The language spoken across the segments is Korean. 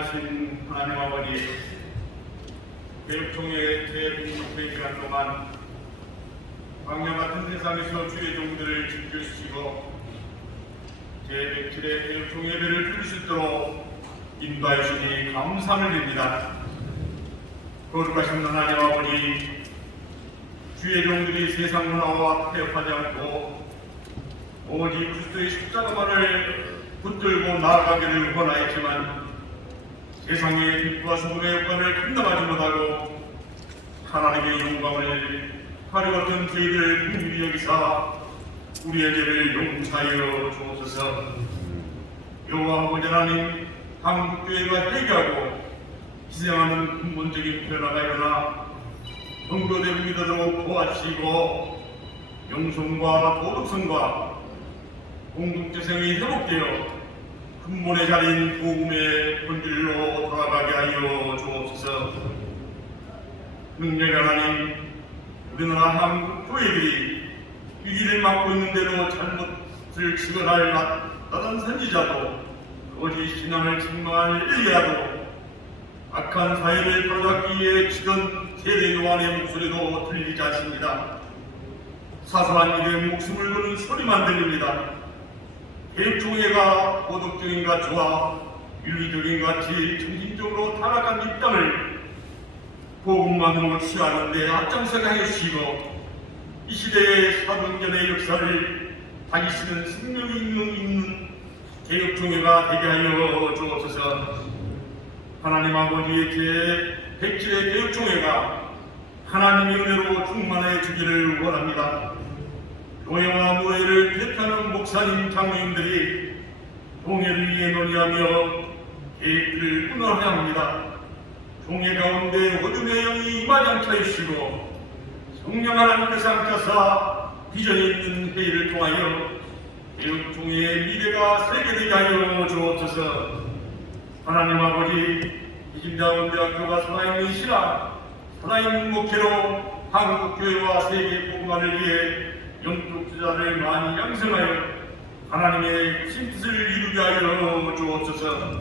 전능하신 하나님 아버지, 교육총회 제96회 기간 동안 광야 같은 세상에서 주의 종들을 지켜주시고 제107회 교육총회 예배를 드릴 수 있도록 인도하여 주시니 감사를 드립니다. 거룩하신 하나님 아버지, 주의 종들이 세상 문화와 타협하지 않고 오직 그리스도의 십자가만을 붙들고 나아가기를 원하였지만 세상의 빛과 소금의 여건을 감당하지 못하고 하나님의 영광을 하루같은 저희를 긍휼히 여기사 우리의 죄를 용서하여 주옵소서. 여호와 아버지 하나님, 한국교회가 회개하고 희생하는 근본적인 변화가 일어나 성도된 믿어도 도와주시고 영성과 도덕성과 공동체성이 회복되어 근본의 자리인 복음의 본질로 돌아가게 하여 주옵소서. 능력의 하나님, 우리나라 한국 교회들이 위기를 막고 있는 대로 잘못을 지거할 나단 선지자도 거짓 신앙을 증명할 엘리야도 악한 사회를 바로잡기 위해 치던 세대 요한의 목소리도 들리지 않습니다. 사소한 일에 목숨을 거는 소리만 들립니다. 교육총회가 도덕적인 가치와 윤리적인 가치, 정신적으로 타락한 이 땅을 복음만으로 취하는 데 앞장서게 하시고 이 시대의 사도행전의 역사를 다시 쓰는 생명이 있는 교육총회가 되게 하여 주옵소서. 하나님 아버지의 제107회 교육총회가 하나님의 은혜로 충만해 주기를 원합니다. 교회와 노예를 대표하는 목사님, 장로님들이 종회를 위해 논의하며 계획들을 끊어야 합니다. 종회 가운데 어둠의 영이 임하지 않게 하시고 성령 하나님께서 함께하사 비전이 있는 회의를 통하여 교육총회의 미래가 설계되게 하여 주옵소서. 하나님 아버지, 이진대학원대학교가 살아있는 신앙, 살아있는 목회로 한국교회와 세계 복음화를 위해 영적 투자를 많이 양성하여 하나님의 신뜻을 이루게 하여 주옵소서.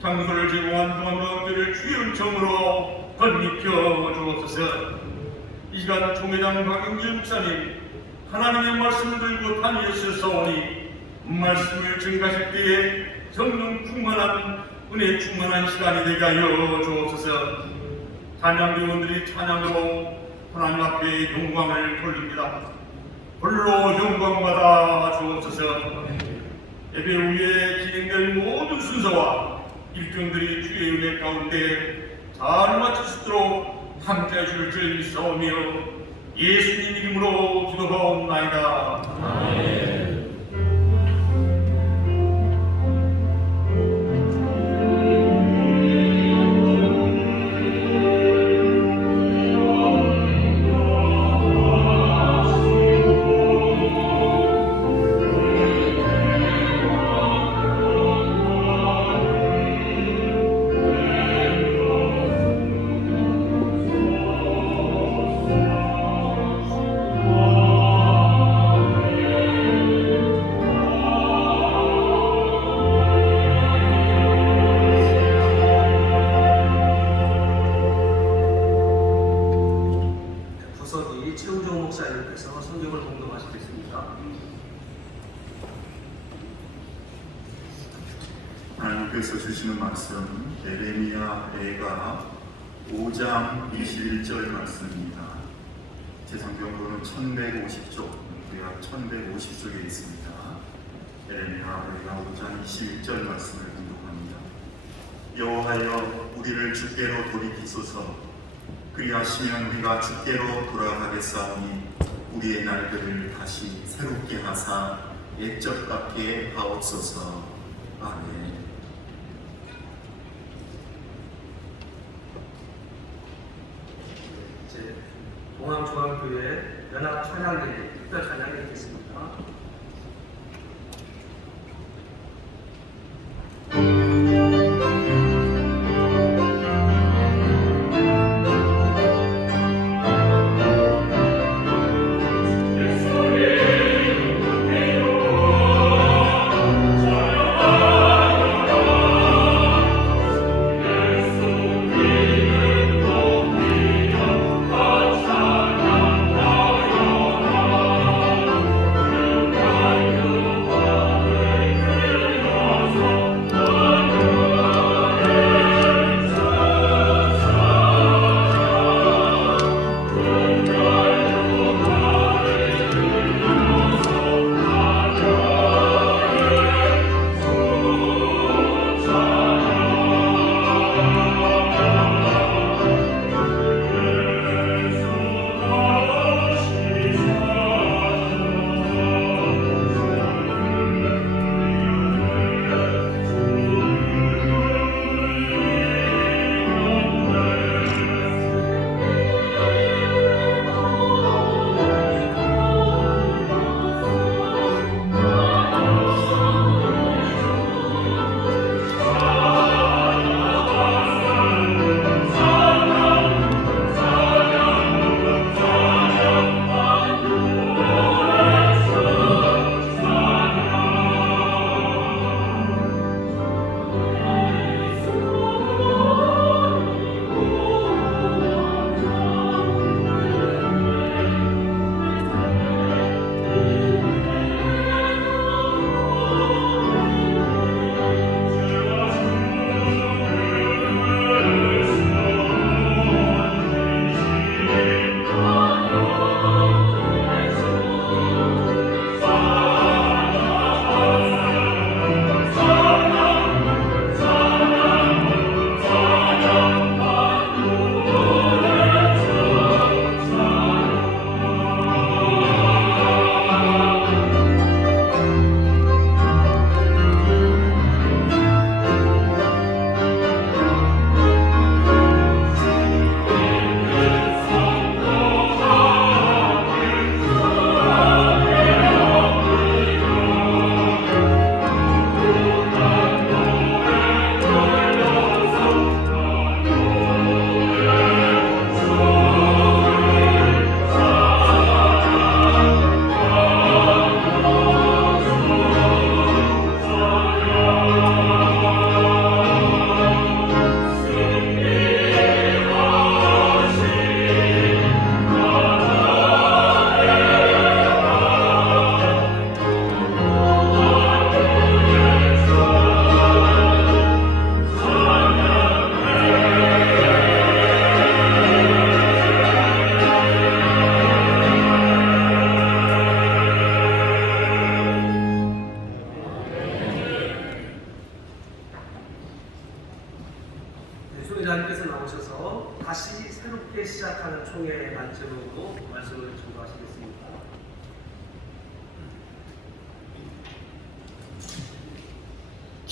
장소를 제공한 동안교회를 주의 은총으로 건립혀 주옵소서. 이 시간 총회장 박영주 목사님, 하나님의 말씀을 들고 다니셨사오니 말씀을 증가하실 때에 성령 충만한 은혜 충만한 시간이 되게 하여 주옵소서. 찬양대원들이 찬양으로 하나님 앞에 영광을 돌립니다. 홀로 영광받아 주옵소서. 예배 후에 진행될 모든 순서와 일정들이 주의 은혜 가운데 잘 마칠 수 있도록 함께해 줄 줄 믿사오며 예수님 이름으로 기도하옵나이다. 아멘. 하나님께서 주시는 말씀 예레미야가 5장 21절 말씀입니다. 제 성경으로는 1150쪽, 구약 1150쪽에 있습니다. 예레미야가 5장 21절 말씀을 공독합니다. 여호와여, 우리를 주께로 돌이키소서. 그리하시면 우리가 주께로 돌아가겠사오니 우리의 날들을 다시 새롭게 하사 옛적 같게 하옵소서. 아멘. 동암중앙교회 연합 찬양대회 특별 찬양이 있겠습니다.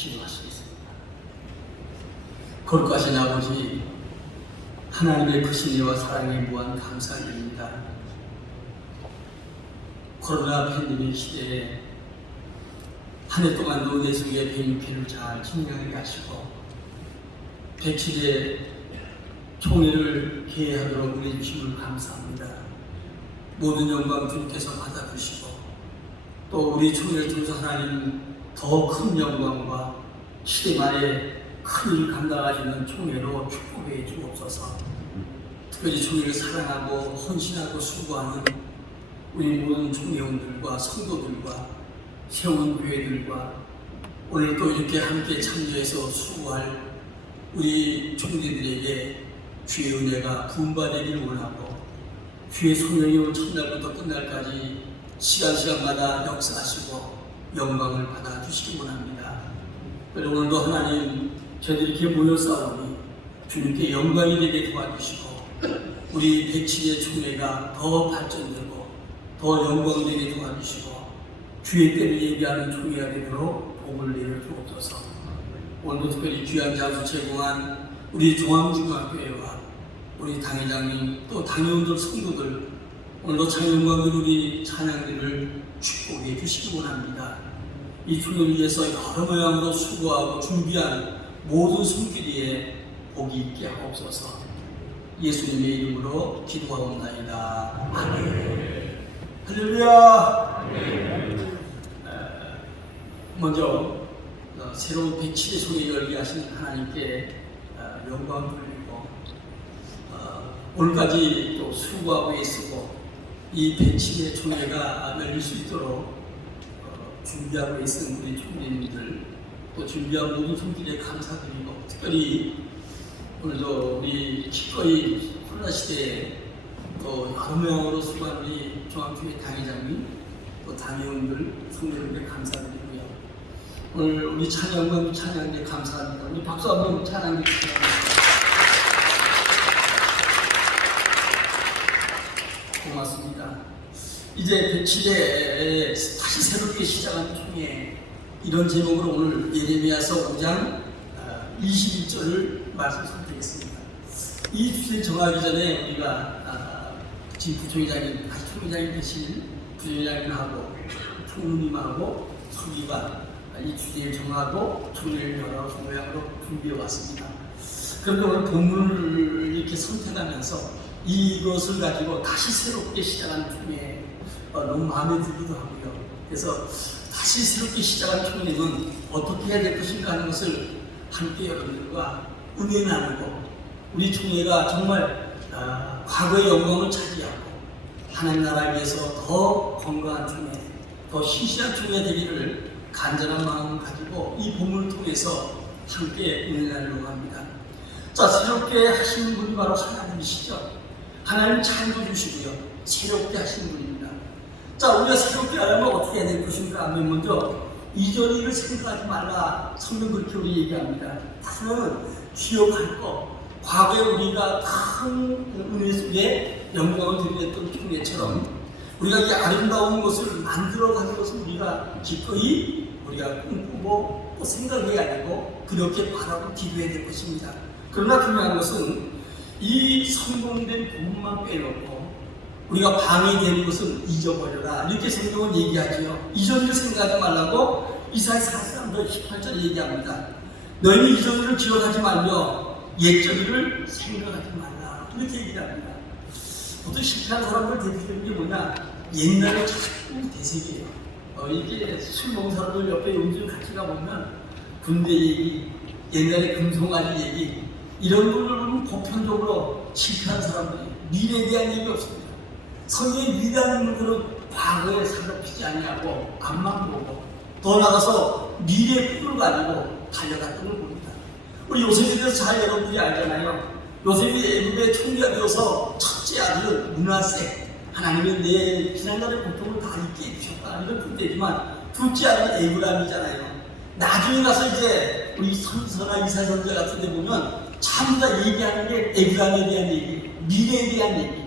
기도하시겠습니다. 거룩하신 아버지, 하나님의 크신 이와 사랑에 무한 감사드립니다. 코로나 팬데믹 시대에 한 해 동안도 내 속에 베니피를 잘 증명하게 하시고 백칠의 총회를 개회하도록 우리 주님을 감사합니다. 모든 영광 주님께서 받아주시고 또 우리 총회를 통해서 하나님 더 큰 영광과 시대 말에 큰 일 감당하시는 총회로 축복해 주옵소서. 특별히 총회를 사랑하고 헌신하고 수고하는 우리 모든 총회원들과 성도들과 세운 교회들과 오늘 또 이렇게 함께 참여해서 수고할 우리 총회들에게 주의 은혜가 부음받기를 원하고 주의 소명이 온 첫날부터 끝날까지 시간마다 역사하시고 영광을 받아주시기 원합니다. 그리고 오늘도 하나님 저희들이 이렇게 모여 싸우니 주님께 영광이 되게 도와주시고 우리 107의 총회가 더 발전되고 더 영광되게 도와주시고 주의 때를 예비하는 총회가 되도록 복을 내려주옵소서. 오늘도 특별히 귀한 장소 제공한 우리 종암중학교회와 우리 당회장님 또 당회원들 성도들 오늘도 참 영광을 우리 찬양들을 축복해 주시기 원합니다. 이 총회를 위해서 여러 모양으로 수고하고 준비한 모든 손길에 복이 있게 하옵소서. 예수님의 이름으로 기도하옵나이다. 아멘. 할렐루야. 먼저 새로운 107의 총회 열게 하신 하나님께 영광을 돌리고 오늘까지 또 수고하고 애쓰고 이 107의 총회가 열릴 수 있도록 준비하고 있는 우리 총회님들 또 준비한 모든 손길에 감사드리고 특별히 오늘도 우리 기꺼이 코로나 시대에 또 여러 명으로 수고한 우리 종합교회 당회장님 또 당회원들 성도들에게 감사드리고요. 오늘 우리 찬양과 찬양에 감사합니다. 우리 박수 한번 찬양해 주시기 바랍니다. 고맙습니다. 이제 107회 다시 새롭게 시작한 총회 이런 제목으로 오늘 예레미야서 5장 21절을 말씀 선택했습니다. 이 주제 정하기 전에 우리가 지금 부총회장님, 다시 총회장님 되신 부총회장님하고 총무님하고 서기관 이 주제를 정하고 총회를 여러 모양으로 준비해 왔습니다. 그런데 오늘 본문을 이렇게 선택하면서 이것을 가지고 다시 새롭게 시작한 총회 너무 마음에 들기도 하고요. 그래서 다시 새롭게 시작한 총회는 어떻게 해야 될 것인가 하는 것을 함께 여러분들과 은혜 나누고 우리 총회가 정말 과거의 영광을 차지하고 하나님 나라를 위해서 더 건강한 총회, 더 신실한 총회 되기를 간절한 마음을 가지고 이 본문을 통해서 함께 은혜 나누려고 합니다. 자, 새롭게 하시는 분이 바로 하나님이시죠. 하나님 창조 주시고요. 새롭게 하시는 분입니다. 자, 우리가 새롭게 하려면 어떻게 해야 될 것인가 하면 먼저 이전 일을 생각하지 말라. 성경 그렇게 우리 얘기합니다. 다시는 기억할 것. 과거에 우리가 큰 은혜 속에 영광을 드렸던 총회처럼 우리가 이 아름다운 것을 만들어가는 것을 우리가 기꺼이 우리가 꿈꾸고 또 생각해야 되고 그렇게 바라고 기도해야 될 것입니다. 그러나 중요한 것은 이 성공된 부분만 빼놓고 우리가 방해되는 것은 잊어버려라. 이렇게 성경은 얘기하죠. 이전 일 생각하지 말라고 이사야 43절 18절 얘기합니다. 너희는 이전 일을 기억하지 말며 옛전 일을 생각하지 말라. 이렇게 얘기를 합니다. 보통 실패하는 사람들 대표적인 게 뭐냐? 옛날에 자꾸 되새겨요. 이게 술 먹은 사람들 옆에 요즘 같이 가보면 군대 얘기, 옛날에 금송아지 얘기 이런 분을 보면 보편적으로 실패한 사람들이 미래에 대한 얘기 없습니다. 성경의 위대한 인물들은 과거에 살펴보지 않냐고 앞만 보고 더 나가서 미래의 꿈을 가지고 달려갔던 걸 봅니다. 우리 요셉에 대해서 잘 여러분들이 알잖아요. 요셉이 애굽의 총리가 되어서 첫째 아들 므낫세 하나님은 내 지난날의 고통을 다 잊게 해주셨다 이런 뜻이지만 둘째 아들은 에브라임이잖아요. 나중에 가서 이제 우리 선서나 이사야 선지자 같은 데 보면 전부 다 얘기하는 게 에브라임에 대한 얘기, 미래에 대한 얘기.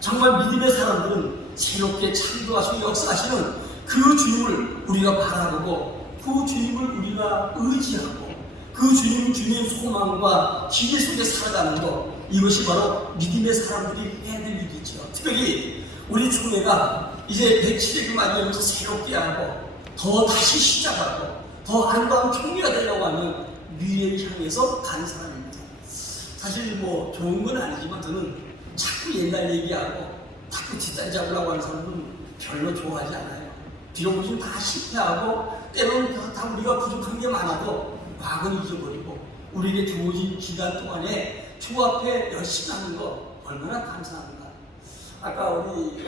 정말 믿음의 사람들은 새롭게 창조하시고 역사하시는 그 주님을 우리가 바라보고 그 주님을 우리가 의지하고 그 주님의 소망과 기대 속에 살아가는 것, 이것이 바로 믿음의 사람들이 해야 될 일이죠. 특별히 우리 총회가 이제 107회를 맞이하면서 새롭게 하고 더 다시 시작하고 더 아름다운 총회가 되려고 하는 미래를 향해서 가는 사람입니다. 사실 뭐 좋은 건 아니지만 저는 자꾸 옛날 얘기하고 자꾸 뒷자리 잡으려고 하는 사람은 별로 좋아하지 않아요. 비록 우리는 다 실패하고 때로는 다 우리가 부족한 게 많아도 과거는 잊어버리고 우리에게 주어진 기간 동안에 주 앞에 열심히 하는 거 얼마나 감사합니다. 아까 우리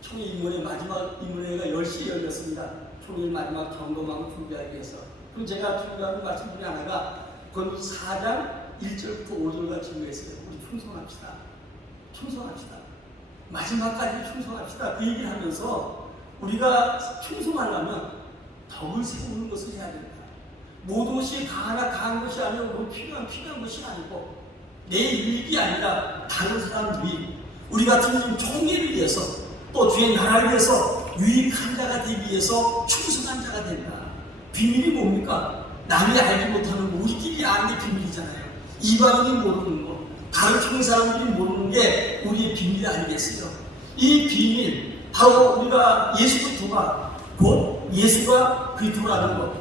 총회 임문회 마지막 임문회가 10시에 열렸습니다. 총회 마지막 점검하고 준비하기 위해서. 그럼 제가 준비하는 말씀 중에 하나가 그 4장 1절부터 5절과 준비했어요. 우리 충성합시다. 충성합시다. 마지막까지 충성합시다. 그 얘기를 하면서 우리가 충성하려면 덕을 세우는 것을 해야 된다. 모든 것이 강한 것이 아니고 필요한 것이 아니고 내 유익이 아니라 다른 사람들이 우리 같은 총회를 위해서 또 주의 나라를 위해서 유익한 자가 되기 위해서 충성한 자가 된다. 비밀이 뭡니까? 남이 알지 못하는 거, 우리끼리 아는 게 비밀이잖아요. 이방인이 모르는 거, 다른 총회 사람들이 모르는 게 우리의 비밀이 아니겠어요? 이 비밀, 바로 우리가 예수 그리스도가 곧 예수가 그리스도라는 것,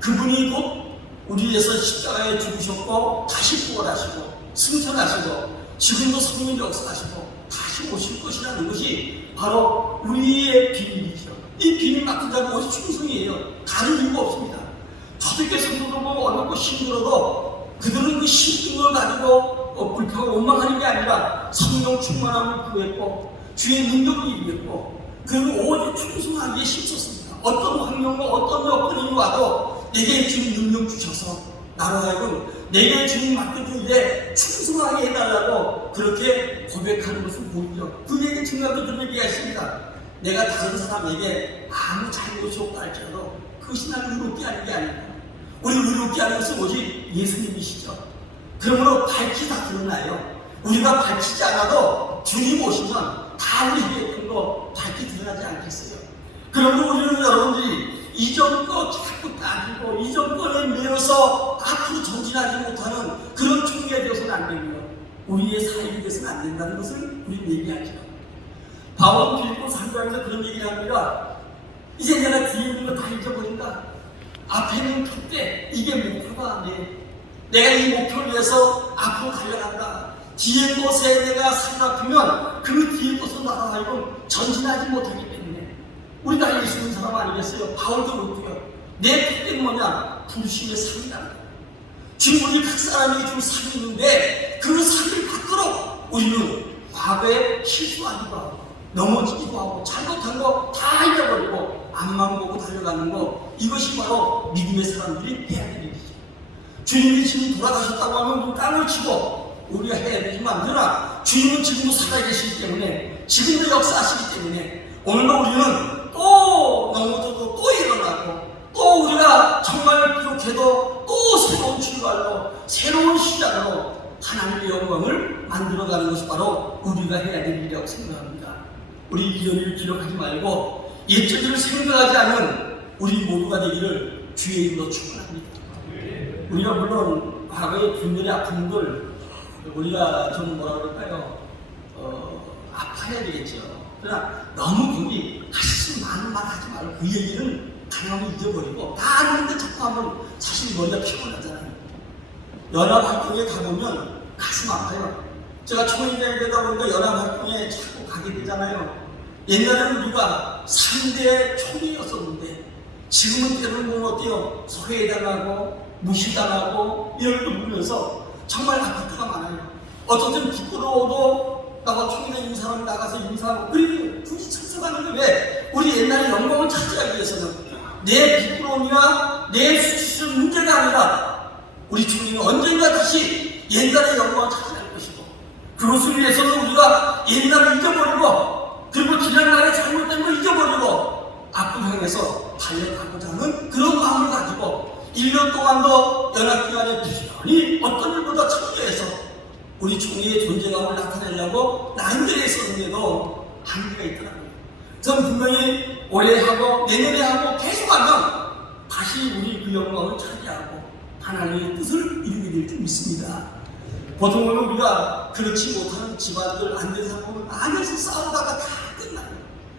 그분이 곧 우리 위해서 십자가에 죽으셨고 다시 부활하시고 승천하시고 지금도 성령 역사하시고 다시 오실 것이라는 것이 바로 우리의 비밀이죠. 이 비밀 맡은 자는 오직 충성이에요. 다른 이유가 없습니다. 초대교회 성도도 뭐 어렵고 힘들어도 그들은 그 힘든 걸 가지고 불평하고 원망하는 게 아니라 성령 충만함을 구했고 주의 능력을 입었고 그리고 오직 충성하기에 힘썼습니다. 어떤 환경과 어떤 여건이 와도 내게 주님 능력 주셔서 나로 하여금 내게 주님 맡겨준 일에 충성하게 해달라고 그렇게 고백하는 것을 보이죠. 그에게 중요하게 좀 얘기했습니다. 내가 다른 사람에게 아무 잘못이 없다 할지라도 그것이 나를 의롭게 하는 게 아니고 우리 의롭게 하는 것은 오직 예수님이시죠. 그러므로 밝히 다 드러나요. 우리가 밝히지 않아도 주님 오시면 다 우리 했던 거 밝히 드러나지 않겠어요. 그러므로 우리는 여러분들이 이전 거 자꾸 따지고 이전 거에 매여서 앞으로 전진하지 못하는 그런 총회가 되어서는 안 되고요. 우리의 사역이 되어서는 안 된다는 것을 우리는 얘기하죠. 바울은 빌립보 3장에서 그런 얘기를 합니다. 이제 내가 뒤에 있는 거 다 잊어버린다. 앞에 있는 표대 이게 목표가 내가 이 목표를 위해서 앞으로 달려간다. 뒤에 곳에 내가 사랑하면 그 뒤에 곳으로 나가 하여금 전진하지 못하기 때문에 우리가 알고 있는 사람 아니겠어요? 바울도 그렇고요. 내 표대는 뭐냐? 불신의 삶이라는 거예요. 지금 우리 각 사람이 좀 삶이 있는데 그 삶을 받도록 우리는 과거에 실수하기도 하고 넘어지기도 하고 잘못한 거 다 잊어버리고 앞만 보고 달려가는 거, 이것이 바로 믿음의 사람들이 해야 될 일이죠. 주님이 지금 돌아가셨다고 하면 땅을 치고 우리가 해야 되지만 그러나 주님은 지금도 살아계시기 때문에 지금도 역사하시기 때문에 오늘도 우리는 또 넘어져도 또 일어나고 또 우리가 정말 부족해도 또 새로운 출발로 새로운 시작으로 하나님의 영광을 만들어가는 것이 바로 우리가 해야 될 일이라고 생각합니다. 우리 이전을 기록하지 말고 옛적을 생각하지 않은 우리 모두가 되기를 주의 이름으로 축원합니다. 우리가 물론 과거의 분별의 아픔들 우리가 좀 뭐라 그럴까요? 아파야 되겠죠. 그러나 너무 거기 하실 많은 말 하지 말고 그 얘기는 당연히 잊어버리고 다 아는데 자꾸 하면 사실 머리가 피곤하잖아요. 연합활동에 가보면 가슴 아파요. 제가 총회장이 되다 보니까 연합활동에 자꾸 가게 되잖아요. 옛날에는 우리가 3대 총회였었는데 지금은 때로는 보면 어때요? 소외당하고 무시당하고 이런 걸 보면서 정말 아플 때가 많아요. 어떤 때는 부끄러워도 나가 총회장 인사하면 나가서 인사하고 그리고 굳이 참석하는 게 왜? 우리 옛날의 영광을 찾아가기 위해서는 내 부끄러움이나 내 수치스러운 문제가 아니라 우리 총회는 언젠가 다시 옛날의 영광을 찾아갈 것이고 그것을 위해서는 우리가 옛날을 잊어버리고 그리고 지난날에 잘못된 걸 잊어버리고 앞으로 향해서 달려가고자 하는 그런 마음을 가지고 1년 동안도 연합기관에 부지런히 어떤 일보다 참여해서 우리 총회의 존재감을 나타내려고 난들에 있었는데도 한계가 있더라고요. 저는 분명히 올해 하고 내년에 하고 계속하면 다시 우리 그 영광을 차지하고 하나님의 뜻을 이루게 될 줄 믿습니다. 보통은 우리가 그렇지 못하는 집안들 안 된 사람은 안에서 싸우다가 다 끝나요.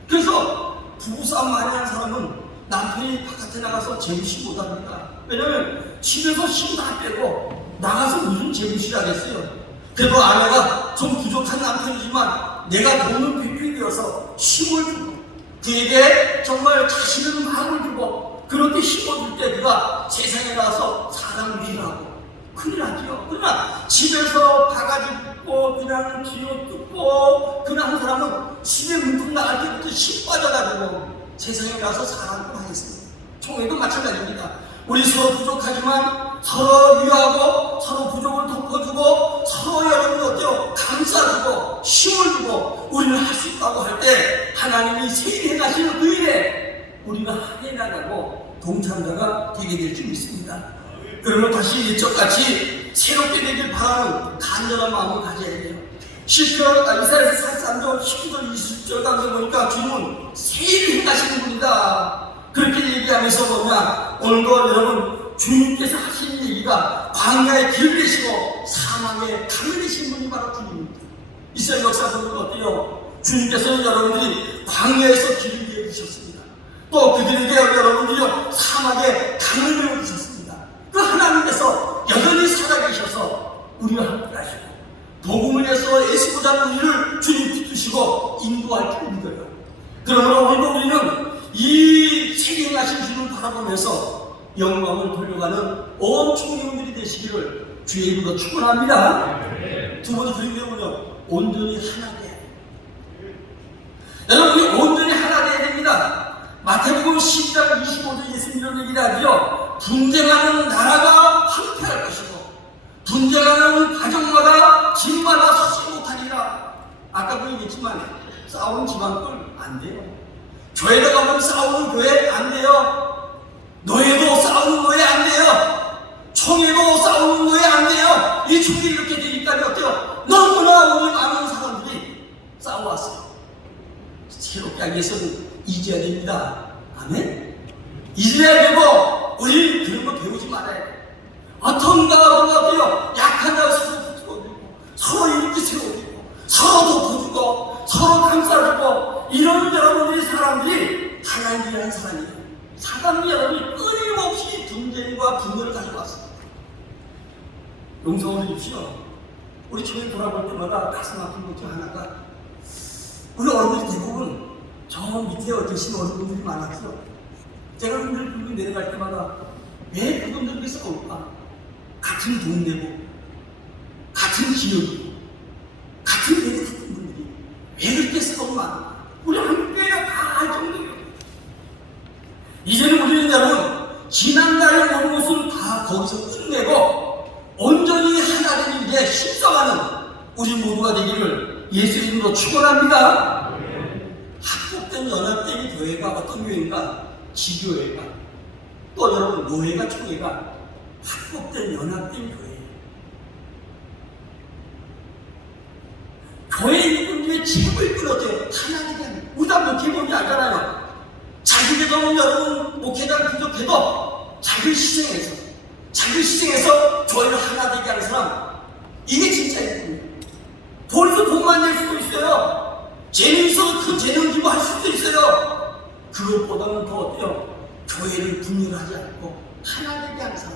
그래서 부부싸움 많이 하는 사람은 남편이 바깥에 나가서 재무시 못합니다. 왜냐면 집에서 힘 다 빼고 나가서 무슨 재무시를 하겠어요. 그래도 아내가 좀 부족한 남편이지만 내가 돕는 비필이 되어서 힘을 주고 그에게 정말 자신의 마음을 주고 그렇게 힘을 줄 때 그가 세상에 나와서 사람 위하고 큰일 나죠. 그러나 집에서 바가지 붓고 그냥 기어 뜯고 그냥 한 사람은 집에 문득 나갈 때부터 힘 빠져가지고 세상에 나와서 사람을 하겠습니다. 총회도 마찬가지입니다. 우리 서로 부족하지만 서로 위하고 서로 부족을 덮어주고 서로 여러분 어때요? 감싸주고 힘을 주고 우리는 할 수 있다고 할 때 하나님이 세계 행하시는 그 일에 우리가 해나가고 동참자가 되게 될 줄 믿습니다. 그러면 다시 예적같이 새롭게 되길 바라는 간절한 마음을 가져야 돼요. 이사야서 43장 19절 20절 가서 보니까 주님은 새 일을 행하시는 분이다. 그렇게 얘기하면서 뭐냐, 오늘도 여러분 주님께서 하시는 얘기가 광야에 길 되시고 사막에 강을 되신 분이 바로 주님입니다. 이스라엘 역사들은 어때요? 주님께서는 여러분들이 광야에서 길을 내어주셨습니다. 또 그들에게 여러분들이요 사막에 강을 내어주셨습니다. 그 하나님께서 여전히 살아계셔서 우리와 함께 하시고 복음을 위해서 애쓰고자 하는 우리를 주님 붙드시고 인도할 줄 믿어요. 그러므로 오늘도 우리는 이 세계 행하신 주님을 바라보면서 영광을 돌려가는 온 총회원들이 되시기를 주의 이름으로 축원합니다. 두 번째 드리면요, 온전히 하나 돼야 돼요. 여러분, 우리 온전히 하나 돼야 됩니다. 마태복음 12장 25절 예수님 이런 얘기를 하죠. 분쟁하는 나라가 황폐할 것이고 분쟁하는 가정마다 집마다 서지 못하리라. 아까도 얘기했지만 싸우는 집안들 안 돼요. 교회에 가면 싸우는 교회 안 돼요. 노예도 싸우는 노예 안 돼요. 총회도 싸우는 노예 안 돼요. 이 총회 이렇게 되니까 어때요? 너무나 우리 많은 사람들이 싸워왔어요. 새롭게 하기 위해서는 잊어야 됩니다. 아멘? 잊어야 되고 우리 그런 거 배우지 말아야 돼요. 어떤 가가 어때요? 약한 자가 서로 붙어주고 서로 이렇게 세워주고 서로 덮어주고 서로 감싸주고 이런 여러분들이 사람들이 하나님이라는 사람이에요. 사람이 여러분이 끊임없이 분쟁과 분열을 가져왔습니다. 용서해 주십시오. 우리 교회 돌아볼 때마다 가슴 아픈 것 중 하나가 우리 어른들이 대부분 저 밑에 계신 어른들이 많았어요. 제가 그들 불고 내려갈 때마다 왜 그분들이 싸울까? 같은 돈 내고 같은 기업이고 같은 데에 같은 분들이 왜 그렇게 싸우나? 우리 한 교회가 다 알 정도예요. 이제는 우리는 여러분 지난날의 모든 것을 다 거기서 끝내고 온전히 하나 되는 일에 힘써가는 우리 모두가 되기를 예수 이름으로 축원합니다. 합법된 연합된 교회가 어떤 교회인가? 지교회가 또 여러분 노회가 총회가 합법된 연합된 교회예요. 교회에 있는 분들의 집을 끊어져요. 하나 되게 하는 우리가 목회보면 알잖아요. 자기 개성은 여러분 목회자를 부족해도 자기를 희생해서 교회를 하나 되게 하는 사람, 이게 진짜 일꾼이에요. 돈에서 돈만 낼 수도 있어요. 재능 있어서 큰 재능 기부 할 수도 있어요. 그것보다는 더 어때요? 교회를 분열하지 않고 하나 되게 하는 사람.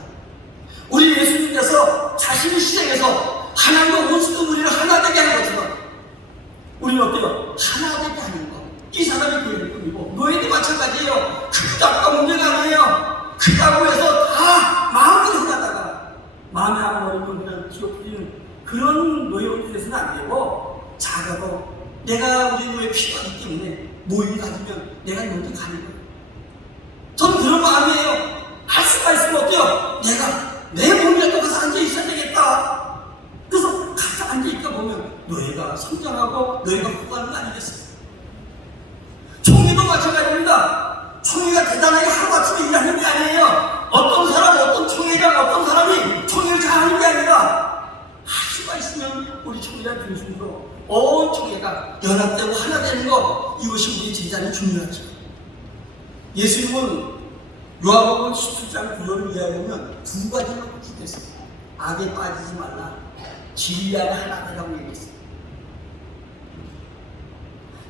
우리 예수님께서 자신을 희생해서 하나님과 원수된 우리를 하나 되게 하는 것처럼 우리는 어때요? 하나 되게 하는 것. 이 사람이 교회를 꾸미고 노예도 마찬가지예요. 크고 작고가 문제가 아니에요. 크다고 해서 다 마음으로 하다가 마음에 안 버리면 그냥 지옥불리는 그런 노예원이 돼서는 안 되고 작아도 내가 우리 노예 필요하기 때문에 모임을 가지면 내가 먼저 가는 거예요. 저는 그런 마음이에요. 할 수가 있으면 어때요? 내가 내 몸에 또 가서 앉아 있어야 되겠다. 그래서 가서 앉아 있다 보면 너희가 성장하고 너희가 후가는 거 아니겠어요? 총회도 마찬가지입니다. 총회가 대단하게 하루아침에 일하는 게 아니에요. 어떤 사람, 어떤 총회장, 어떤 사람이 총회를 잘하는 게 아니라 할 수가 있으면 우리 총회장 중심으로 온 총회가 연합되고 하나 되는 것, 이것이 우리 제자는 중요하죠. 예수님은 요한복음 17장 9절을 이해하려면 두 가지만 기도했어요. 악에 빠지지 말라. 진리 안에 하나 되라고 얘기했어요.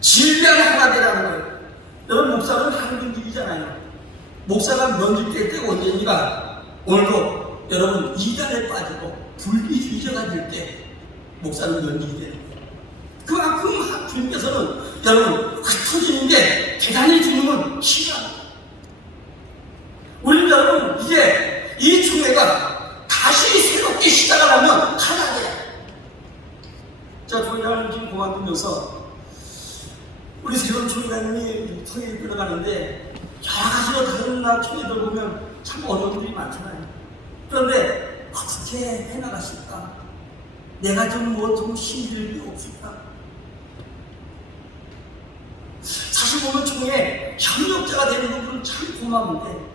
진리 안에 하나 되라는 거예요. 여러분, 목사는 한국인이잖아요. 목사가 면직될 때가 언제인가? 오늘도 여러분 이단에 빠지고 불비주의자가 될 때 목사는 면직이 되는 거예요. 그만큼 주님께서는 여러분 흩어지는 게 대단히 주님은 싫어합니다. 우리는 여러분 이제 이 총회가 다시 새롭게 시작을 하면 하나 돼요. 제가 총회를 좀 그만두면서 우리 새로운 총회장님이 총회를 끌어가는데 여러 가지로 다른 나라 총회들 보면 참 어려운 일이 많잖아요. 그런데 어떻게 해나가실까? 내가 좀 힘들 게 없을까? 사실 보면 총회 협력자가 되는 부분은 참 고마운데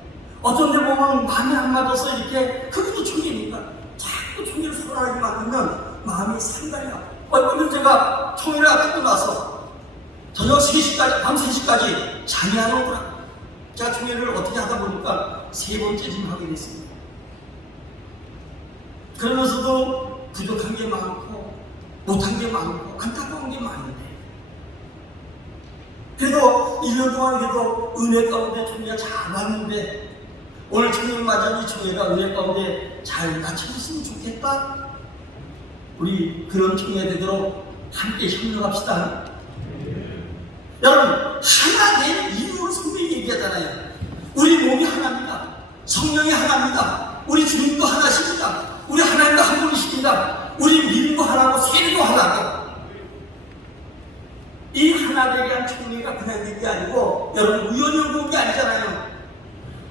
어떤 데 보면 마음이 안 맞아서 이렇게 그것도 총회니까 자꾸 총회를 소홀하게 만들면 마음이 상당히 아파요. 얼마 제가 총회를 앞두고 나서 저녁 3시까지, 밤 3시까지 잠이 안 오더라고요. 제가 총회를 어떻게 하다 보니까 3번째 지금 하게 됐습니다. 그러면서도 부족한 게 많고 못한 게 많고 안타까운 게 많은데 그래도 1년 동안 그래도 은혜 가운데 총회가 잘 왔는데 오늘 총회를 맞아 이 총회가 은혜 가운데 잘 마쳐졌으면 좋겠다. 우리 그런 총회 되도록 함께 협력합시다. 여러분 하나 된 이유를 성경이 얘기하잖아요. 우리 몸이 하나입니다. 성령이 하나입니다. 우리 주님도 하나십니다. 우리 하나님도 한 분이십니다. 우리 믿음도 하나고 세례도 하나고 이 하나 되게 한 총회가 그냥 된 게 아니고 여러분 우연히 온 게 아니잖아요.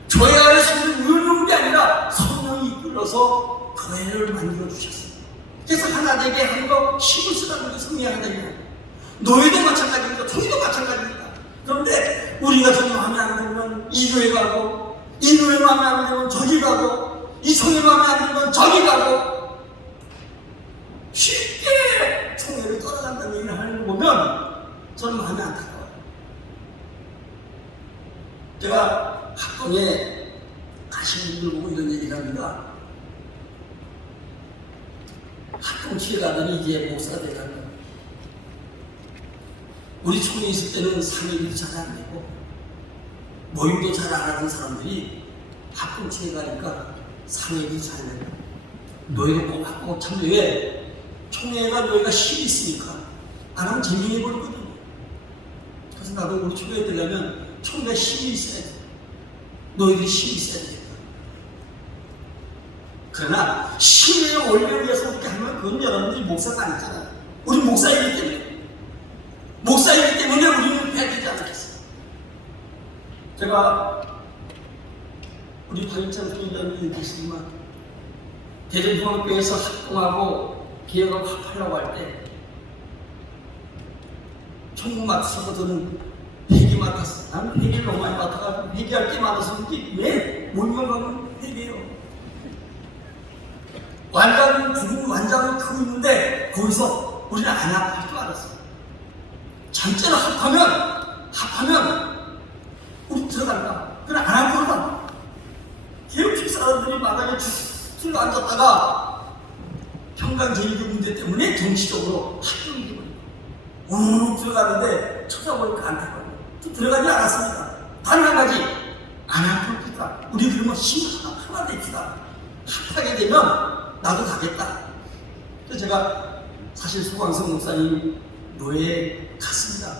교회 안에서는 우연히 온 게 아니라 성령이 이끌어서 교회를 만들어 주셨어요. 그래서 하나 되게 하는 거 힘을 쓰라는 게 성령이 하나 되게 노예도 마찬가지입니다. 총회도 마찬가지입니다. 그런데 우리가 좀 마음에 안 들면 이 교회 가고 이 교회 마음에 안 들면 저기 가고 이 총회 마음에 안 들면 저기 가고 쉽게 총회를 떠나간다는 얘기를 하는 거 보면 저는 마음이 안타까워요. 제가 학동에 가시는 분들 보고 이런 얘기를 합니다. 학동 치료가더니 이제 목사가 돼가는 우리 총회 있을 때는 상임도 잘 안 되고 모임도 잘 안 하던 사람들이 학동치에 가니까 상임도 잘 되고 노예도 꼭 하고 참 왜 총회가 노예가 힘이 있으니까 안 하면 재미해 버리거든요. 그래서 나도 우리 총회에 들려면 총회가 힘이 있어야 돼. 노예들이 힘이 있어야 되겠다. 그러나 힘의 원리를 위해서 그렇게 하면 그건 여러분들이 목사가 아니잖아요. 우리 목사이기 때문에 우리는 해야 되지 않겠어요. 제가 우리 박인찬 총회장님이 얘기했지만 대전중앙교회에서 합동하고 개혁하고 합하려고 할 때 총무 맡으셔서 저는 회계 맡았어요. 나는 회계를 너무 많이 맡아가지고 회계할 게 많아서 그런지 왜 모임만 가면 회계요. 완장은 크고 있는데 거기서 우리는 안 합할 줄 알았어요. 잠자로 합하면 우리 들어간다. 그냥 안 하고 들어간다. 개혁식 사람들이 마당에 쭉 앉았다가 평강제일교 문제 때문에 정치적으로 합동이 되버리고 우르르 들어가는데 찾아보니까 안타까워요. 들어가지 않았습니다. 다른 한 가지 안 합합시다. 우리 그러면 힘 하나 됩시다. 합하게 되면 나도 가겠다. 그래서 제가 사실 소광성 목사님 노예에 갔습니다.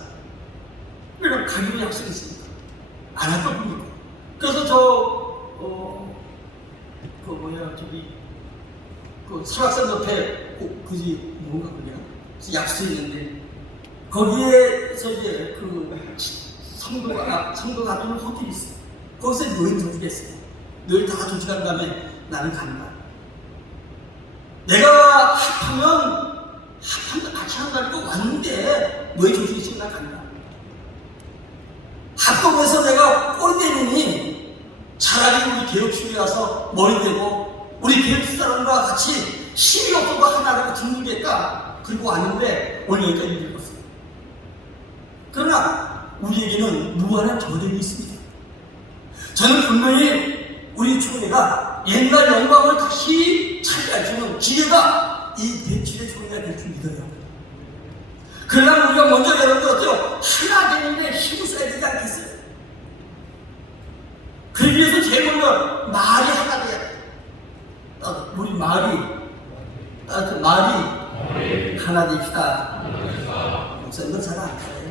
그냥 가기로 약속했습니다. 안 할 겁니다. 그래서 설악산 옆에 그지 뭔가 그냥 약속이 있는데 거기에서 이제 그 성도가 가두는 호텔이 있어요. 거기서 노예 조직했어요. 노예 다 조직한 다음에 나는 간다. 내가 합하면 같이 한다니까 왔는데 노예 조직이 있으면 나 간다. 합동해서 내가 꼴 되느니 차라리 우리 개혁출에 가서 머리 대고 우리 개혁출 사람과 같이 힘이 없어도 하나라고 듣는겠다. 그리고 왔는데 오늘 여기까지 읽었어요. 그러나 우리에게는 무한한 저력이 있습니다. 저는 분명히 우리 총회가 옛날 영광을 다시 차지할 수 있는 기회가 이 배출의 총회가 될 줄 믿어요. 그러나 우리가 먼저 여러분들 어때요? 하나 되는데 힘을 써야 되지 않겠어요? 그러기 위해서 제일 먼저 말이 하나 돼야 돼. 우리 말이 하나 됩시다. 목사님은 잘 안 타요.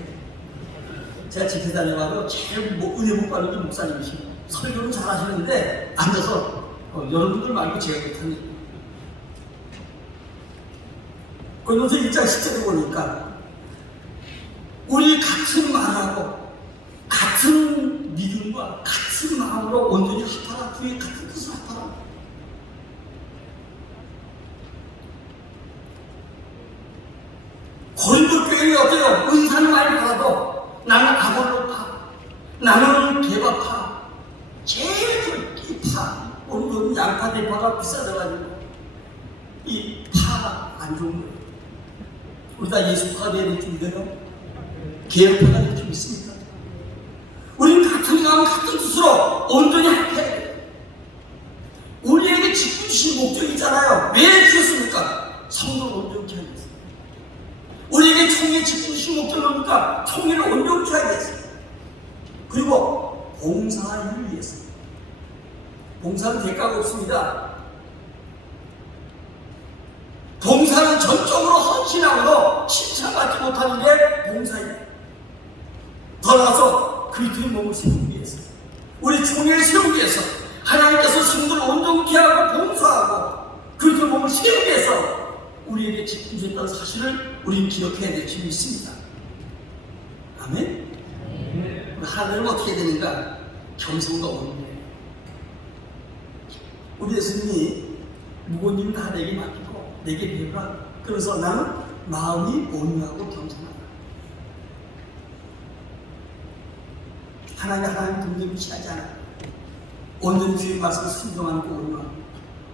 제가 집회 다녀봐도 제일 은혜 못 받는 게 목사님이시고 설교는 잘 하시는데 앉아서 여러분들 말고 제가 못하는 거예요. 그러면서 1장 10절에 보니까 우리 같은 말하고 같은 믿음과 같은 마음으로 온전히 합하라. 그의 같은 뜻을 합하라. 고린도 교회는 어때요? 은사는 많이 받아도 나는 아볼로파, 나는 개바파, 제일 이 파, 오늘 양파 대파가 비싸져가지고 이 파가 안 좋은 거예요. 우리 다 예수파가 돼야 될 줄 믿어요? 개혁파가 될 줄 믿습니까? 우리는 같은 마음 같은 뜻으로 온전히 합해야 돼요. 우리에게 직분 주신 목적이 있잖아요. 왜 주셨습니까? 성도를 온전히 하기 위해서. 우리에게 총회 직분 주신 목적은 뭡니까? 총회를 온전히 하기 위해서. 그리고 봉사를 위해서. 봉사는 대가가 없습니다. 봉사는 전적으로 헌신하고도 칭찬받지 못하는 게 봉사입니다. 더 나아가서 그리스도의 몸을 세우기 위해서, 우리 총회를 세우기 위해서, 하나님께서 성도를 온전케 하고 봉사하고 그리스도의 몸을 세우기 위해서 우리에게 직분 주셨다는 사실을 우리는 기억해야 될 줄 믿습니다. 아멘? 하나님은 어떻게 되는가? 겸손과 온유예요. 우리 예수님이 무거운 일 다 내게 맡기고 내게 배우라. 그래서 나는 마음이 온유하고 겸손하다. 하나님 분명히 취하지 않아요. 온전히 주의 말씀을 순종하는 그 온유함.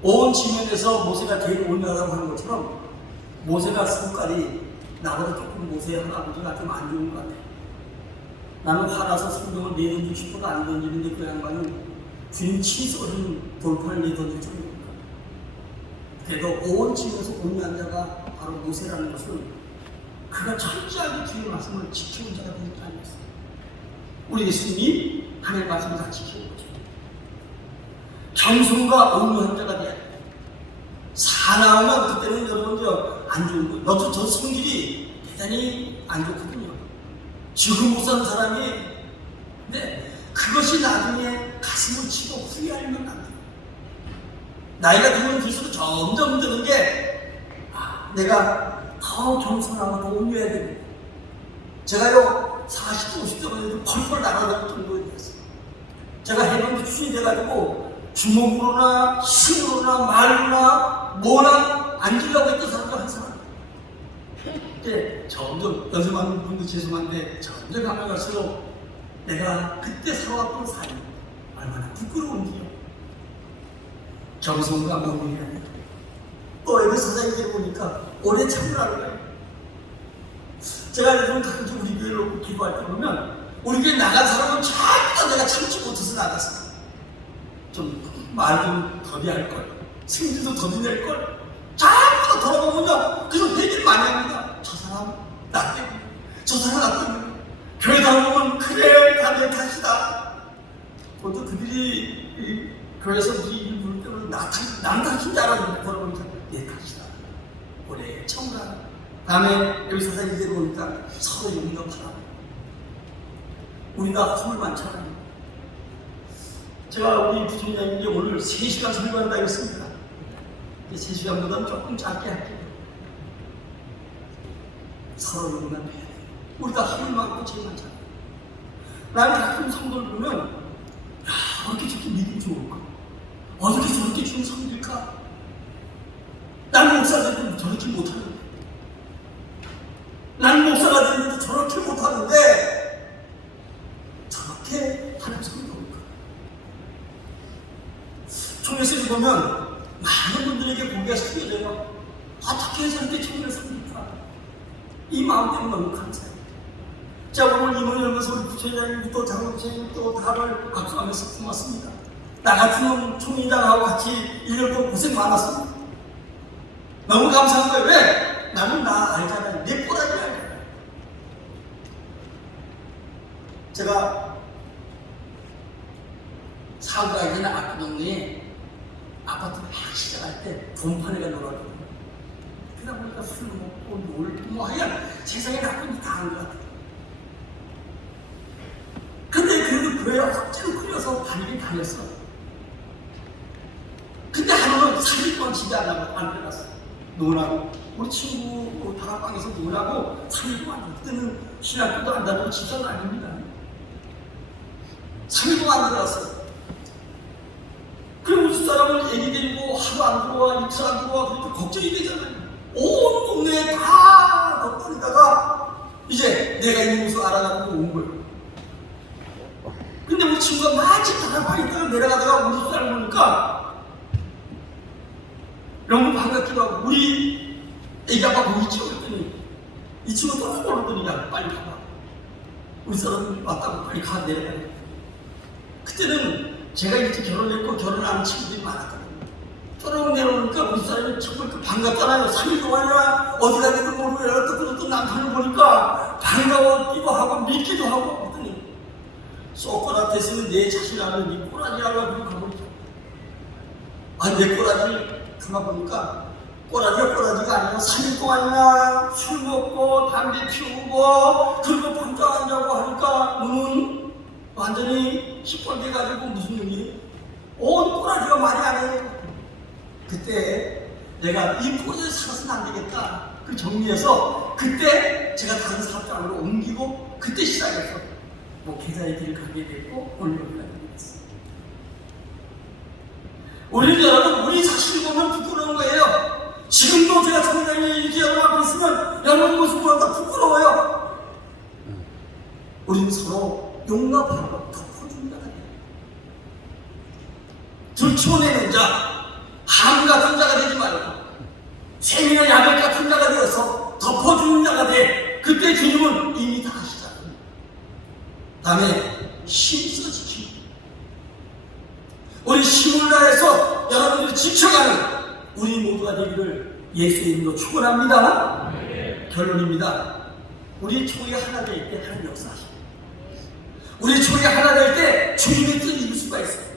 온 지면에서 모세가 제일 온유하다고 하는 것처럼 모세가 성깔이 나보다 조금 모세의 할아버지가 좀 안 좋은 것 같아요. 나는 화나서 성경을 내던지고 싶어도 안 던지는데 그 양반은 주님 치솟은 돌판을 내던질 정도입니다. 그래도 온 지면에서 온유한 자가 바로 모세라는 것은 그가 철저하게 주의 말씀을 지키는 자가 되지 않았어요. 우리 예수님이 하나님의 말씀을 다 지키는 거죠. 겸손과 온유한 자가 돼야 돼요. 사나우면 그때는 여러분 안 좋은 거예요. 저 성질이 대단히 안 좋거든요. 지금 못 사는 사람이, 근데 그것이 나중에 가슴을 치고 후회하면 안 돼요. 나이가 들면 들수록 점점 드는 게 내가 더 겸손하고 더 온유해야 됩니다. 제가요 40대 50대만 해도 펄펄 날아다닐 정도에 됐어요. 제가 해병대 출신이 돼가지고 주먹으로나 힘으로나 말로나 뭐나 앉으려고 했던 사람도 한 사람. 그때 점점 연습하는 분도 죄송한데 점점 가면 갈수록 내가 그때 살아왔던 삶이 얼마나 부끄러운지요. 겸손과 온유해야 돼요. 또 애들 사장님들 보니까 오래 참으라는 거예요. 제가 요즘 가끔 우리 교회로 기도할 때 보면 우리 교회 나간 사람은 전부 다 내가 참지 못해서 나갔어요. 좀 말 좀 더디 할 걸, 승질도 더디 낼 걸, 전부 다 돌아보면요 그래서 얘기를 많이 합니다. 저 사람 나 때문에, 저 사람 나 때문에. 교회 다니면 그래 다 내 탓이다. 또 그들이 교회에서 우리 일 부를 때는 남 탓인 줄 알았는데 돌아보니까 내 탓이다. 오래 참으라. 다음에 여기 사장님들 보니까 서로 용납하라. 우리가 험을 많잖아요. 제가 우리 부총장님이 오늘 3시간 설교한다고 했습니다. 3시간보다는 조금 짧게 할게요. 서로 용납해야 돼요. 우리가 험을 많고 죄 많잖아요. 나는 가끔 성도를 보면 야, 어떻게 저렇게 믿음이 좋을까? 어떻게 저렇게 주는 성일까? 난 목사가 되는데 저렇게 못하는데, 난 목사가 되는데 저렇게 못하는데 저렇게 하는 성도일까? 총회에서 보면 많은 분들에게 고개가 숙여져요. 어떻게 저렇게 총회를 섬깁니까? 이 마음 때문에 너무 감사해요. 자, 오늘 임원 열면서 우리 부총장님부터 장로부총장님도 다들 박수하면서 고맙습니다. 나 같은 총회장하고 같이 1년 동안 고생 많았습니다. 너무 감사한 거예요. 왜? 나는 나 알잖아요. 내 꼬라지 알잖아요. 제가 사구라기는 아까 동네에 아파트 막 시작할 때 돈판에가 놀았거든요. 그러다 보니까 술 먹고 놀고 뭐 하여간 세상에 나쁜 일 다 한 것 같아요. 근데 그래도 교회가 억지로 끌려서 다니긴 다녔어. 근데 하루는 3일 동안 집에 안 나가고 안 들어갔어. 노라고. 우리 친구 다락방에서 노라고 3일 동안 그때는 신학교도 안 다니고 집사는 아닙니다. 3일 동안 안 들어갔어. 그럼 우리 집사람은 애기 데리고 하루 안 들어와, 이틀 안 들어와, 그러니까 걱정이 되잖아요. 온 동네에 다 덮어리다가 이제 내가 있는 곳을 알아가는 거 온 거예요. 근데 우리 친구가 마치 다락방에 있다가 내려가다가 우리 집사람 보니까 너무 반갑기도 하고, 우리 애기 아빠 거기 있지? 그랬더니 이 친구 또 그러더니 야 빨리 가봐. 우리 사람이 왔다고 빨리 가 내려가요. 그때는 제가 이렇게 결혼했고 결혼하는 친구들이 많았거든요. 저러고 내려오니까 우리 사람이 정말 반갑잖아요. 3일 동안이나 어디 가기도 모르고 연락도 또 남편을 보니까 반가워기도 하고 믿기도 하고. 그랬더니 소크라테스는 내 자신 알면 네 꼬라지 알라 그러고 가버리죠. 아, 내 꼬라지 가만 보니까 꼬라지가 꼬라지가 아니라 3일 동안이나 술 먹고 담배 피우고 그리고 밤잠 안 자고 하니까 눈은 완전히 시뻘게 가지고 무슨 눈이 온 꼬라지가 말이 안 해요. 그때 내가 이 꼬라지를 살아서는 안 되겠다. 그 정리해서 그때 제가 다른 사업장으로 옮기고 그때 시작해서 뭐 계좌의 길을 가게 됐고 오늘 여기가 되게 됐어요. 우리 여러분, 우리 자신을 보면 부끄러운 거예요. 지금도 제가 총장이 이렇게 여러분 앞에 있으면 여러분 모습 보면 다 부끄러워요. 우리는 서로 용납하고 덮어준다. 들춰내는 자, 함 같은 자가 되지 말고 세미나 야백 같은 자가 되어서 덮어주는 자가 돼. 그때 주님은 이미 다 하시잖아요. 다음에 힘써 지키고 우리 힘을 다해서 여러분들이 지켜가는 우리 모두가 되기를 예수의 이름으로 축원합니다. 결론입니다. 우리 총회가 하나 될 때 하나님 역사하십니다. 우리 총회가 하나 될 때 주님의 뜻을 이룰 수가 있어요.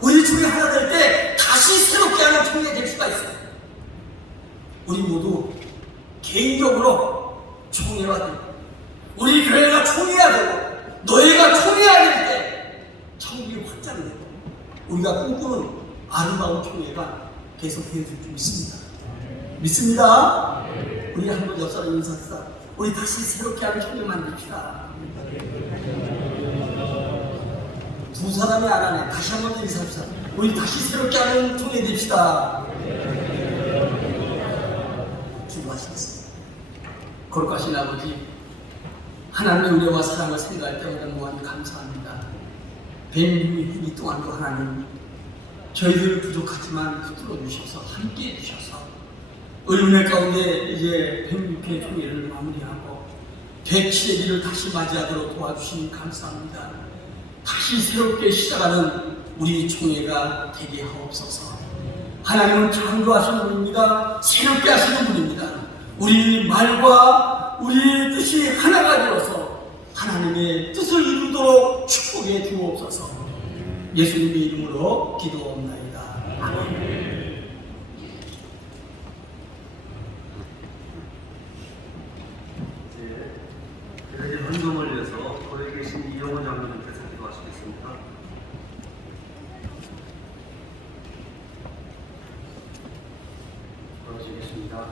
우리 총회 하나 될 때 다시 새롭게 하는 총회가 될 수가 있어요. 우리 모두 개인적으로 총회가 되고 우리 교회가 총회가 되고 너희가 총회가 될 때 천국이 확장되고 우리가 꿈꾸는 아름다운 총회가 계속 되어질 줄 믿습니다. 믿습니다. 우리 한번 옆 사람 인사합시다. 우리 다시 새롭게 하는 총회 만듭시다. 두 사람이 안 하네. 다시 한번 더 인사합시다. 우리 다시 새롭게 하는 총회 됩시다. 기도하시겠습니다. 거룩하신 아버지, 하나님의 은혜와 사랑을 생각할 때마다 무한 감사합니다. 106일 동안도 하나님 저희들 부족하지만 붙들어 주셔서 함께해 주셔서 우리 은혜 가운데 이제 106회 총회를 마무리하고 107의 일을 다시 맞이하도록 도와주시니 감사합니다. 다시 새롭게 시작하는 우리 총회가 되게 하옵소서. 하나님은 창조하시는 분입니다. 새롭게 하시는 분입니다. 우리 말과 우리 뜻이 하나가 되어서 하나님의 뜻을 이루도록 축복해 주옵소서. 예수님의 이름으로 기도합나이다. 아멘. 이제 헌금을 위해서 거기 계신 이용호 장로님께서 기도하시겠습니다. 기도하시겠습니다.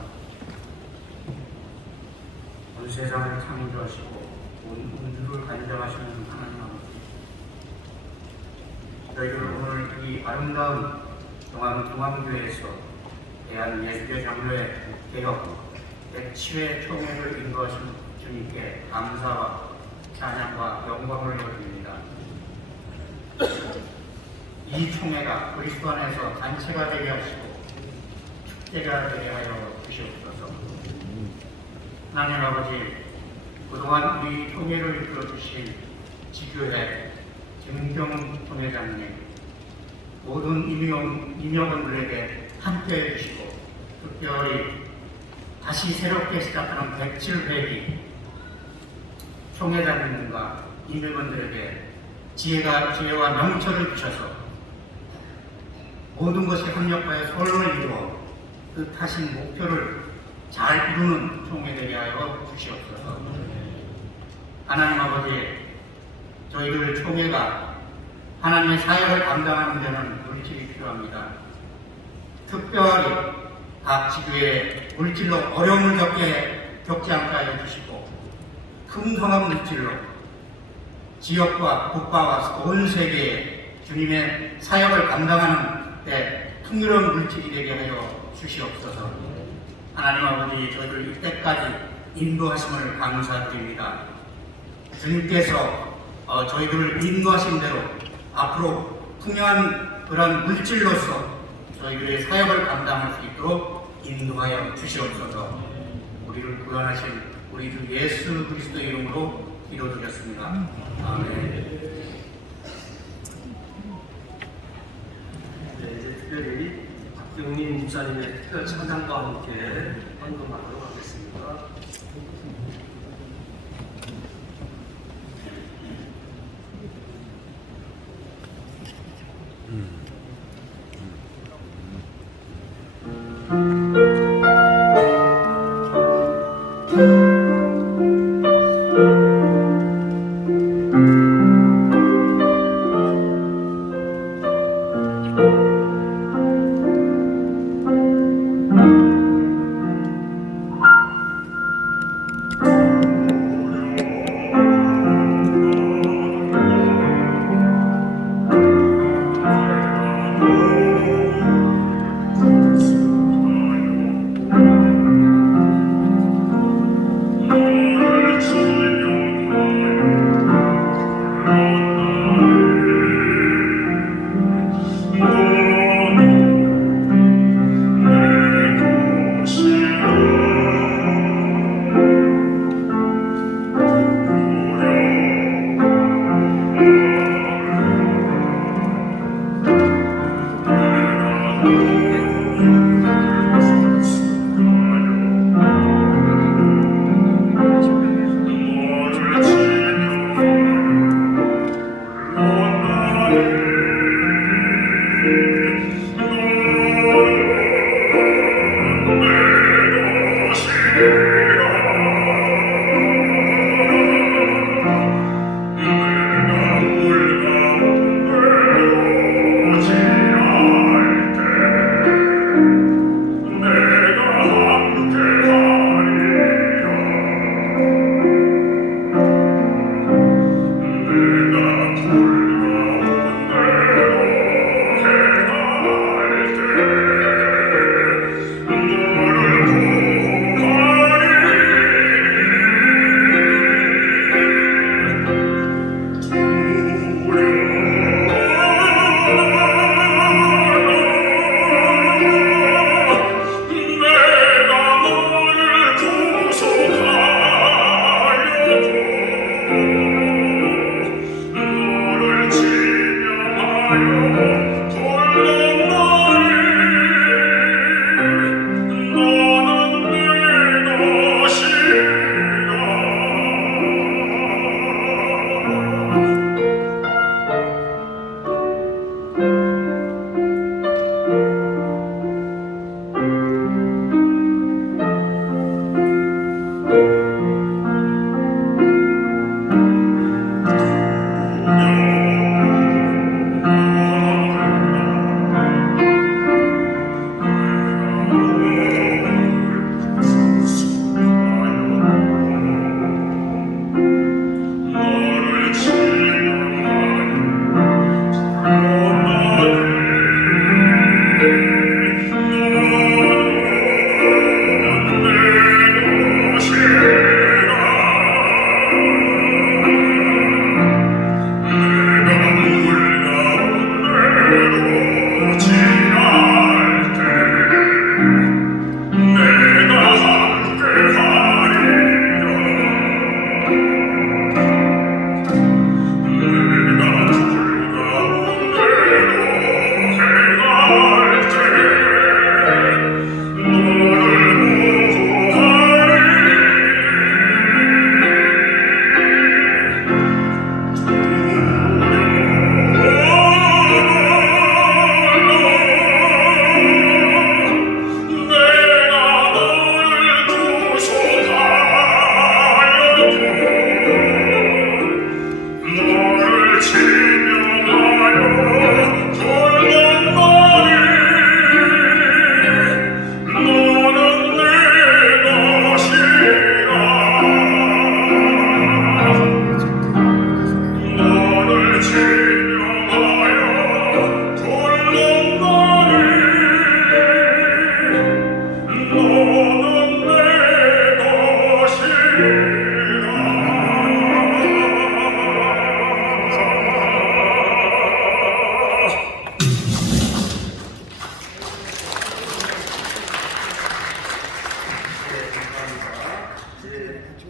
온 세상을 창조하시고 온 우주를 간장하시는 하나님 아버지, 저희들 오늘 이 아름다운 동암교회에서 대한예수교 장로회 개혁 107회 총회를 인도하신 주님께 감사와 찬양과 영광을 올립니다. 이 총회가 그리스도 안에서 단체가 되게 하시고 축제가 되게 하여 주시옵소서. 하나님 아버지, 그동안 우리 총회를 이끌어주신 지교회 김경 총회장님, 모든 임역원들에게 함께해 주시고 특별히 다시 새롭게 시작하는 107회기 총회장님과 임역원들에게 지혜와 명철을 주셔서 모든 것이 협력하여 서로를 이루어 뜻하신 목표를 잘 이루는 총회 되게 하여 주시옵소서. 하나님 아버지, 저희들 총회가 하나님의 사역을 감당하는 데는 물질이 필요합니다. 특별히 각 지구에 물질로 어려움을 겪지 않게 하여 주시고 풍성한 물질로 지역과 국가와 온 세계에 주님의 사역을 감당하는 때 풍요로운 물질이 되게 하여 주시옵소서. 하나님 아버지, 저희들 이때까지 인도하심을 감사드립니다. 주님께서 저희들을 인도하신 대로 앞으로 풍요한 그런 물질로서 저희들의 사역을 감당할 수 있도록 인도하여 주시옵소서. 우리를 구원하신 우리 주 예수 그리스도의 이름으로 기도드렸습니다. 아멘. 네, 이제 특별히 박경민 목사님의 특별 찬양과 함께 헌금하도록 하겠습니다.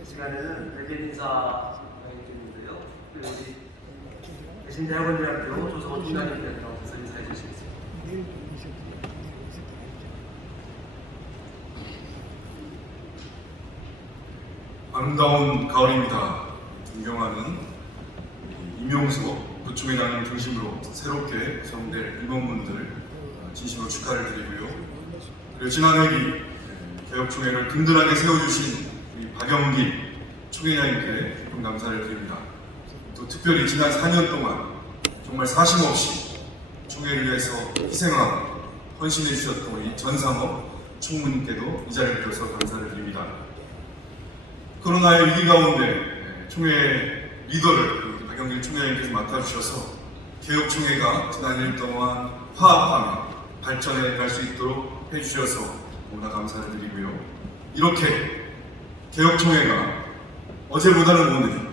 시간에는 백일 인사 드리는데요. 우리 대신대학원대학교 조성호 총장님께서 인사해 주시겠습니다. 아름다운 가을입니다. 존경하는 임용석 부총회장님 중심으로 새롭게 구성될 임원분들 진심으로 축하를 드리고요. 그리고 지난 회기 개혁총회를 든든하게 세워주신 우리 박영기 총회장님께 깊은 감사를 드립니다. 또 특별히 지난 4년 동안 정말 사심없이 총회를 위해서 희생하고 헌신해 주셨던 우리 전상업 총무님께도 이 자리를 빌어서 감사를 드립니다. 코로나의 위기 가운데 총회 리더를 박영길 총회장님께서 맡아주셔서 개혁총회가 지난 1년 동안 화합하며 발전해 갈 수 있도록 해주셔서 너무나 감사를 드리고요. 이렇게 개혁총회가 어제보다는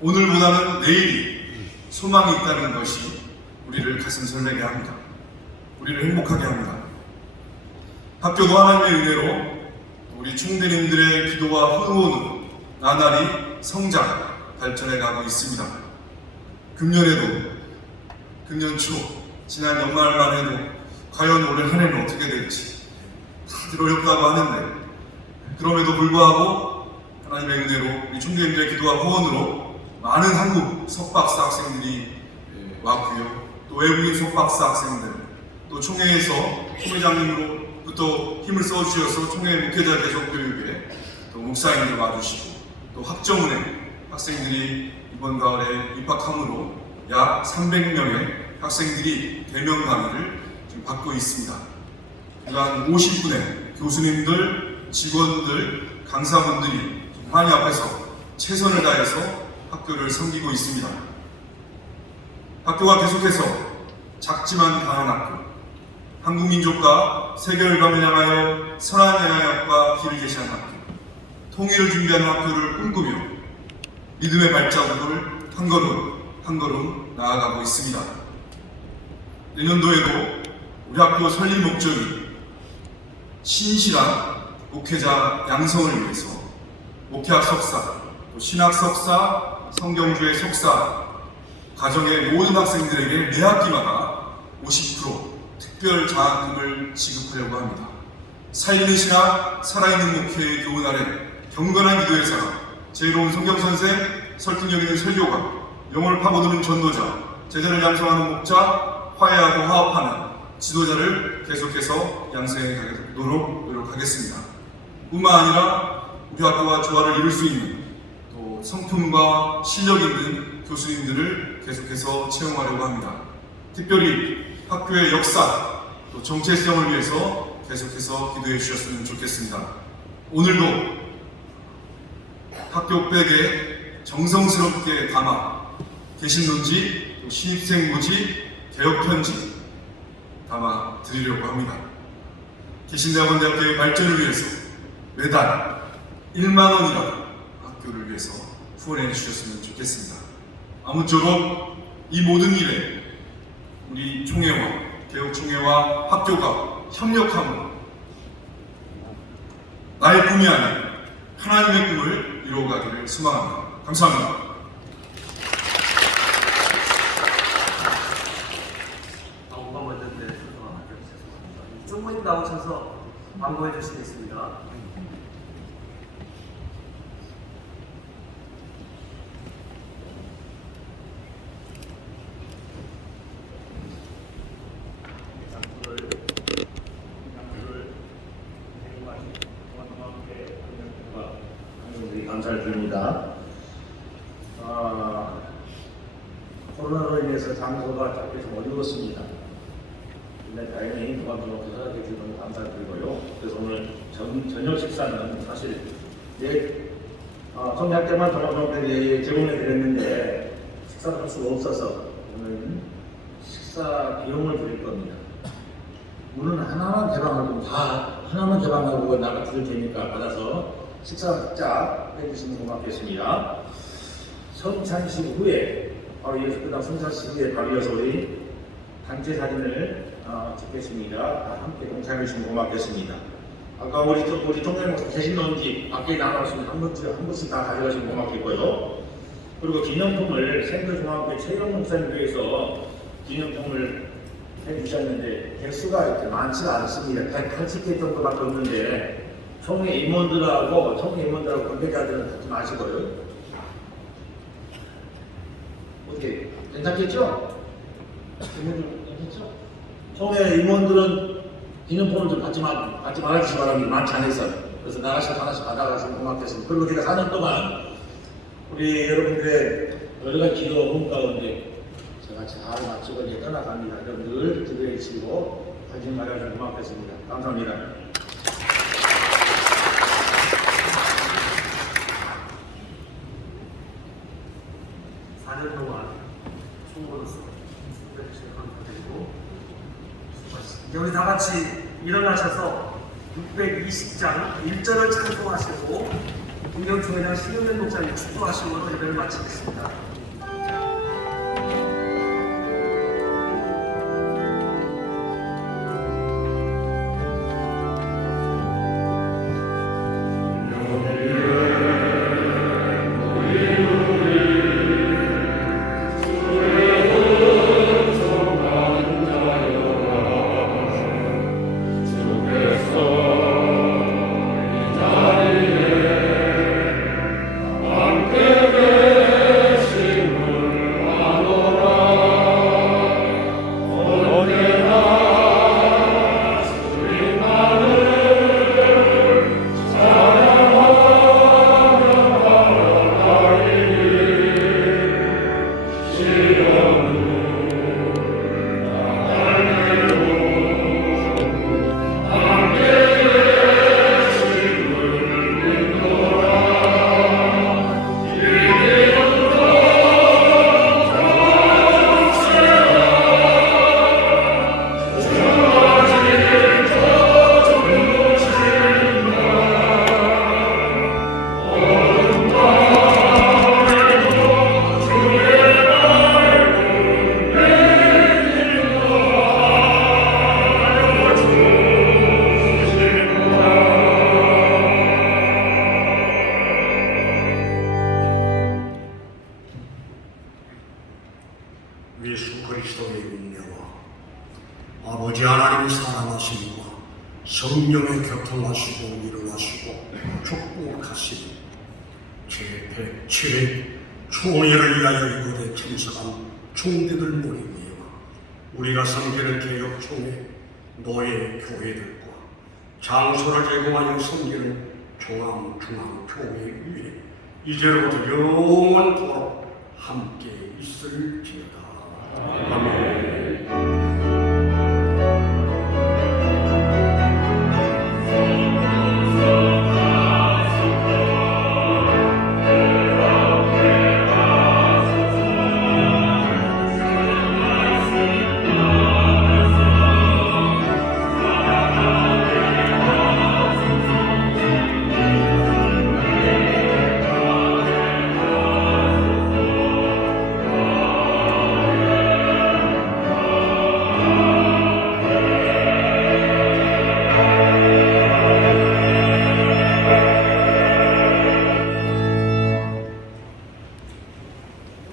오늘보다는 내일이 소망이 있다는 것이 우리를 가슴 설레게 합니다. 우리를 행복하게 합니다. 학교도 하나님의 은혜로 우리 총대님들의 기도와 후원으로 나날이 성장, 발전해 가고 있습니다. 금년 초, 지난 연말만 해도 과연 올해 한 해는 어떻게 될지 다들 어렵다고 하는데 그럼에도 불구하고 하나님의 은혜로 우리 총대님들의 기도와 후원으로 많은 한국 석박사 학생들이 왔고요. 또 외국인 석박사 학생들, 또 총회에서 총회장님으로부터 힘을 써주셔서 총회 목회자 계속 교육에 또 목사님들 와주시고 또 학정은행 학생들이 이번 가을에 입학함으로 약 300명의 학생들이 대면 강의를 지금 받고 있습니다. 약 50분의 교수님들, 직원들, 강사분들이 하나님 앞에서 최선을 다해서 학교를 섬기고 있습니다. 학교가 계속해서 작지만 강한 학교, 한국민족과 세계를 향하여 선한 영향력과 길을 제시한 학교, 통일을 준비하는 학교를 꿈꾸며 믿음의 발자국을 한 걸음 나아가고 있습니다. 내년도에도 우리 학교 설립 목적이 신실한 목회자 양성을 위해서 목회학 석사, 또 신학 석사, 성경주의 석사, 가정의 모든 학생들에게 매 학기마다 50% 특별 장학금을 지급하려고 합니다. 살리는 신학, 살아있는 목회의 교훈 아래 경건한 기도의 사람, 지혜로운 성경선생, 설득력 있는 설교가, 영혼을 파고드는 전도자, 제자를 양성하는 목자, 화해하고 화합하는 지도자를 계속해서 양성해 가도록 노력하겠습니다. 뿐만 아니라 우리 학교와 조화를 이룰 수 있는 또 성품과 실력 있는 교수님들을 계속해서 채용하려고 합니다. 특별히 학교의 역사, 또 정체성을 위해서 계속해서 기도해 주셨으면 좋겠습니다. 오늘도 학교 백에 정성스럽게 담아 개신론지, 또 신입생 모집, 개혁편지 담아 드리려고 합니다. 개신대학원대학교의 발전을 위해서 매달 1만 원이라도 학교를 위해서 후원해 주셨으면 좋겠습니다. 아무쪼록 이 모든 일에 우리 총회와 개혁총회와 학교가 협력함으로 나의 꿈이 아닌 하나님의 꿈을 이루어가기를 소망합니다. 감사합니다. 광고가 먼저인데 죄송합니다. 총무님 나오셔서 광고해 주시겠습니다. 감사를 드립니다. 코로나로 인해서 장소가 좀 어려웠습니다. 근데 다행히 도와주셔서 이렇게 너무 감사드리고요. 그래서 오늘 저녁 식사는 사실 성장 때만 제공해 드렸는데 식사를 할 수가 없어서 오늘 식사 비용을 드릴 겁니다. 문은 하나만 개방하고 하나만 개방하고 나가 드릴 테니까 받아서 식사 각자 해주시면 고맙겠습니다. 성찬식 후에 바로 이어서 끝난 성찬식 후에 바로 이어서 우리 단체 사진을 찍겠습니다. 다 함께 동참해 주시면 고맙겠습니다. 아까 우리 통장에 계신런지 밖에 나가시면 한 분씩 다 가져가시면 고맙겠고요. 그리고 기념품을 생도중앙교회 최영 목사님께서 기념품을 해주셨는데 개수가 이렇게 많지가 않습니다. 180개 정도밖에 없는데 총회 임원들하고 관계자들은 갖지 마시고요. 어떻게 괜찮겠죠? 임원들 괜찮죠? 총회 임원들은 기념품을 좀 받지 말아주시기 바랍니다. 많지 않아서. 그래서 나가서 하나씩 받아가시면 고맙겠습니다. 그리고 제가 4년 동안 우리 여러분들의 여러 가지 기도 가운데 제가 잘 마치고 이제 떠나갑니다. 여러분 늘 기도해 주시고 관심 가져주시면 고맙겠습니다. 감사합니다. 동안 총무로서 해주셔서 감사드리고 수고하셨습니다. 이제 우리 다 같이 일어나셔서 620장 1절을 찬송하시고 김경총회장 신용된 목사님 축도하시므로 예배를 마치겠습니다. 예수 그리스도의 은혜와 아버지 하나님의 사랑하심과 성령의 교통하시고 일어나시고 축복하시니 제107회 총회를 위하여 이곳에 참석한 총대들 모임이여 우리가 섬기는 개혁총회 너의 교회들과 장소를 제공하여 섬기는 종암중앙교회 위에 이제로부터 영원토록 함께 있을지어다.